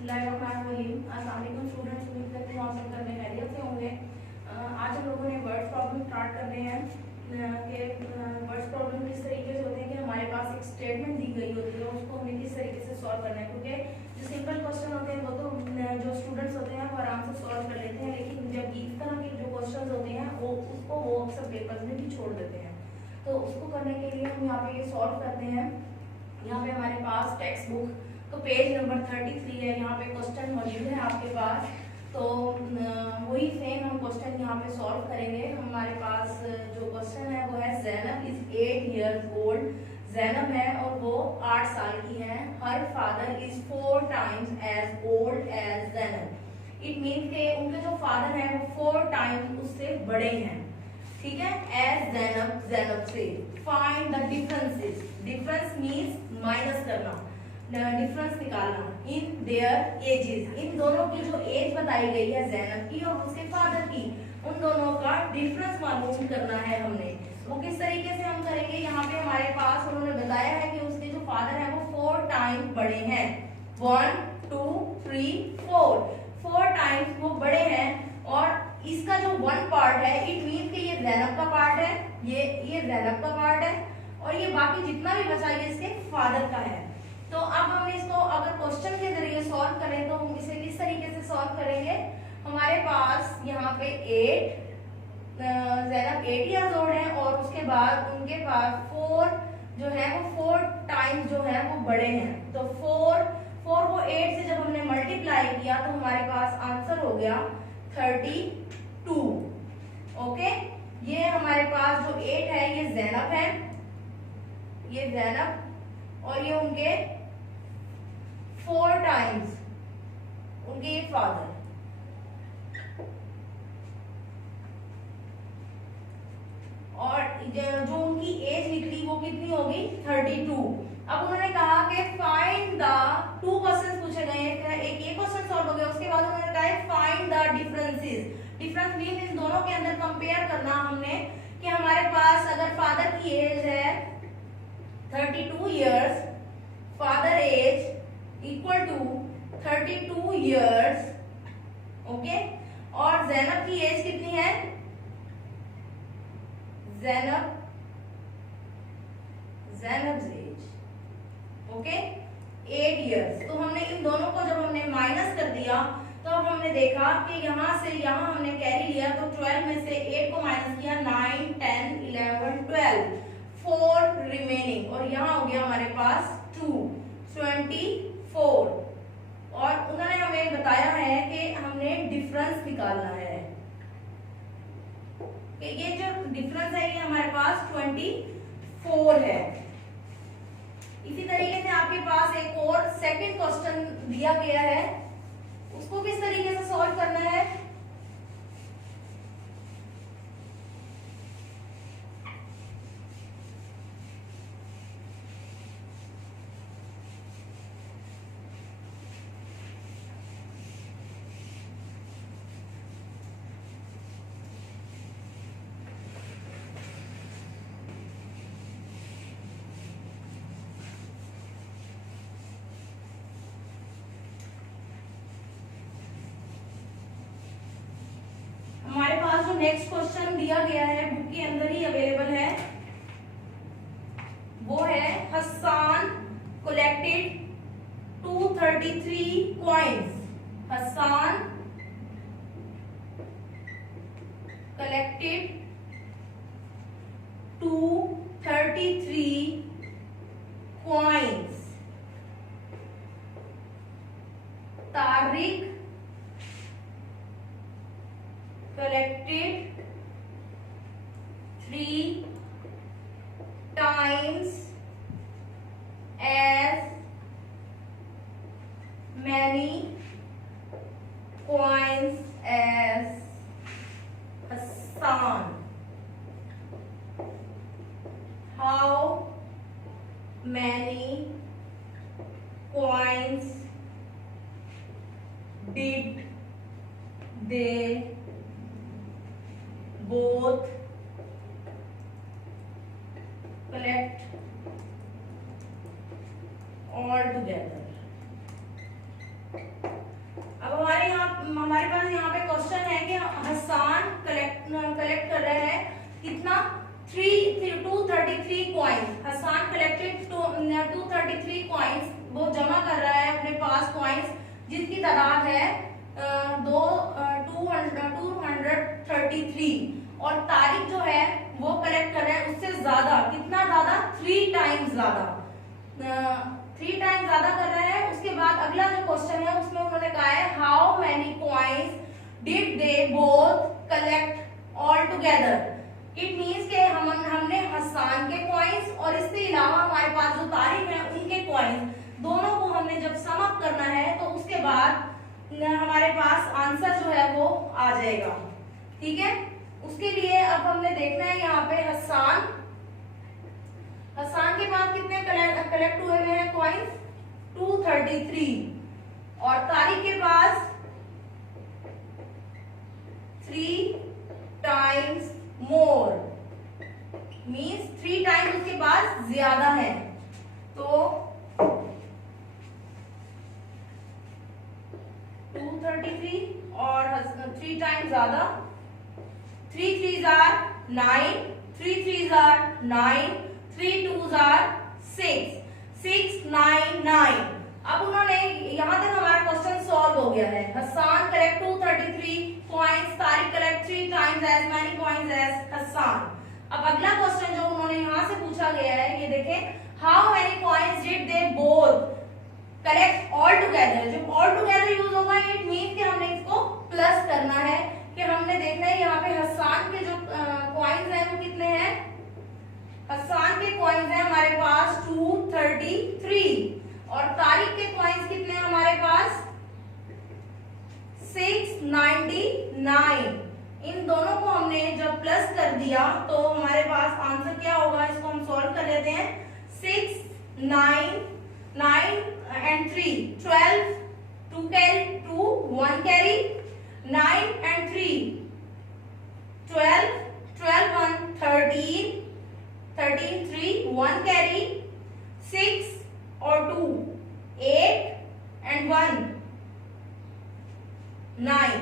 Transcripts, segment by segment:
अस्सलामुअलैकुम स्टूडेंट्स, उम्मीद करती हूँ आप सब करने खैरियत से होंगे। आज हम लोगों ने वर्ड्स प्रॉब्लम स्टार्ट करने हैं कि वर्ड्स प्रॉब्लम किस तरीके से होते हैं कि हमारे पास एक स्टेटमेंट दी गई होती है, उसको हमें किस तरीके से सॉल्व करना है। क्योंकि जो सिंपल क्वेश्चन होते हैं वो तो जो स्टूडेंट्स होते हैं वो आराम से सॉल्व कर लेते हैं, लेकिन जब इस तरह के जो क्वेश्चन होते हैं वो अक्सर पेपर्स में भी छोड़ देते हैं। तो उसको करने के लिए हम यहाँ पे ये सॉल्व करते हैं। यहाँ पे हमारे पास टेक्स्ट बुक तो पेज नंबर 33 है, यहाँ पे क्वेश्चन मौजूद है आपके पास। तो वही सेम हम क्वेश्चन यहाँ पे सॉल्व करेंगे। हमारे पास जो क्वेश्चन है वो है Zainab is 8 years old। Zainab है और वो 8 साल की है। Her father is 4 times as old as Zainab. It mean के उनके जो फादर है वो 4 times उससे बड़े हैं, ठीक है। एज ज़ैनब, ज़ैनब से। Find the differences. Difference means minus करना, डिफरेंस निकालना। इन देयर एजेस, इन दोनों की जो एज बताई गई है ज़ैनब की और उसके फादर की, उन दोनों का डिफरेंस मालूम करना है हमने। वो किस तरीके से हम करेंगे, यहाँ पे हमारे पास उन्होंने बताया है कि उसके जो फादर है वो 4 times बड़े हैं। 1 2 3 4 टाइम्स वो बड़े हैं। और इसका जो 1 पार्ट है इट मीन कि ये ज़ैनब का पार्ट है, ये ज़ैनब का पार्ट है, और ये बाकी जितना भी बचा ये इसके फादर का है। तो अब हम इसको अगर क्वेश्चन के जरिए सॉल्व करें तो हम इसे किस तरीके से सॉल्व करेंगे। हमारे पास यहाँ पे 8 ज़ैनब 8 years old है और उसके बाद उनके पास 4 जो है वो 4 टाइम्स जो है वो बड़े हैं। तो 4 को 8 से जब हमने मल्टीप्लाई किया तो हमारे पास आंसर हो गया 32। ओके, ये हमारे पास जो 8 है ये ज़ैनब है, ये ज़ैनब, और ये उनके 4 टाइम्स उनके ये फादर। और जो उनकी एज निकली वो कितनी होगी 32। अब उन्होंने कहा कि फाइंड द 2 क्वेश्चन पूछे गए हैं, एक ये क्वेश्चन सॉल्व हो गया, उसके बाद उन्होंने कहा है find the differences. Difference mean in दोनों के अंदर कंपेयर करना हमने कि हमारे पास अगर फादर की एज है 32 years, father age equal to 32 years, okay. और ज़ैनब की एज कितनी है, ज़ैनब्स एज, ओके, 8 years। तो हमने इन दोनों को जब हमने माइनस कर दिया तो अब हमने देखा कि यहाँ से यहाँ हमने कैरी लिया तो 12 में से 8 को माइनस किया, 9 10 11 12, 4 रिमेनिंग, और यहाँ हो गया हमारे पास 2 24। और उन्होंने हमें बताया है कि हमने डिफरेंस निकालना है कि ये जो डिफरेंस है ये हमारे पास 24 है। इसी तरीके से आपके पास एक और सेकंड क्वेश्चन दिया गया है, उसको किस तरीके से सॉल्व करना है। नेक्स्ट क्वेश्चन दिया गया है, बुक के अंदर ही अवेलेबल है, वो है Hasan collected 233 coins. Hasan collected 233 coins. Tariq collected 3 times as many coins as Hassan. How many coins did they both collect all together? हमारे पास यहाँ पे क्वेश्चन है कि हसन कलेक्ट कर रहे हैं कितना 233 कॉइन्स। हसन कलेक्टेड 233 कॉइन्स, वो जमा कर रहा है अपने पास कॉइन्स जिसकी तादाद है 233, और तारिक जो है वो कलेक्ट कर रहा है उससे ज्यादा, कितना ज्यादा, 3 टाइम्स ज्यादा, 3 टाइम्स ज्यादा कर रहा है। उसके बाद अगला जो क्वेश्चन है उसमें उन्होंने कहा है how many coins did they both collect all together. It means के हमने हसन के कॉइन्स और इसके अलावा हमारे पास जो तारिक है उनके कॉइन्स दोनों को हमने जब सम अप करना है तो उसके बाद हमारे पास आंसर जो है वो आ जाएगा। ठीक है, उसके लिए अब हमने देखना है यहाँ पे हसन के पास कितने कलेक्ट हुए हैं कॉइन्स, 233, और तारिक के पास 3 टाइम्स मोर, मींस 3 टाइम्स उसके पास ज्यादा है। तो 233 और 3 टाइम्स ज्यादा, 3 3s are 9, 3 3s are 9, 3 2s are 6, 6 9 9। अब उन्होंने यहां तक हमारा क्वेश्चन सॉल्व हो गया है। Hasan collect 233 coins, Tariq collect 3 times as many coins as Hasan. अब अगला क्वेश्चन जो उन्होंने यहां से पूछा गया है ये देखें, how many coins did they both collect all together. जब ऑल टुगेदर यूज होगा इट मींस कि हमने इसको प्लस करना है, कि हमने देखना है यहाँ पे हसन के जो कॉइन्स हैं वो कितने हैं। हसन के कॉइन्स हैं हमारे पास 233, और तारिक के कॉइन्स कितने हैं हमारे पास 699। इन दोनों को हमने जब प्लस कर दिया तो हमारे पास आंसर क्या होगा, इसको हम सॉल्व कर लेते हैं। 6 9 9 and 3 12, 2 carry 2 1 carry, 9 and 3 12, 12 1 13, 13 3 1 carry, 6 और 2 8 and 1 9,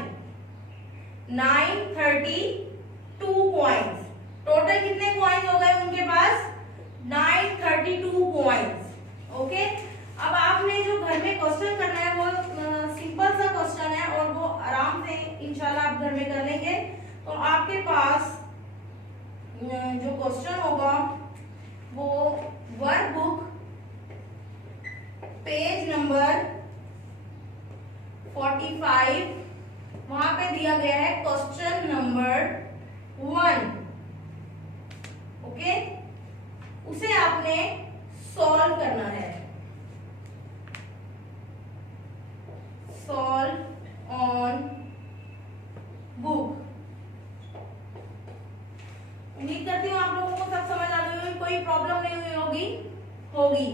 9 32 कॉइन्स। टोटल कितने कॉइन्स हो गए उनके पास 932 कॉइन्स। ओके, अब आपने जो घर में क्वेश्चन करना है वो सिंपल सा क्वेश्चन है और वो आराम से इंशाल्लाह आप घर में कर लेंगे। तो आपके पास जो क्वेश्चन होगा वो वर्कबुक पेज नंबर 45, वहां पे दिया गया है क्वेश्चन नंबर 1। ओके, उसे आपने सॉल्व करना है। Solve on book. उम्मीद करती हूँ आप लोगों को सब समझ आ गई होगी, कोई प्रॉब्लम नहीं हुई होगी।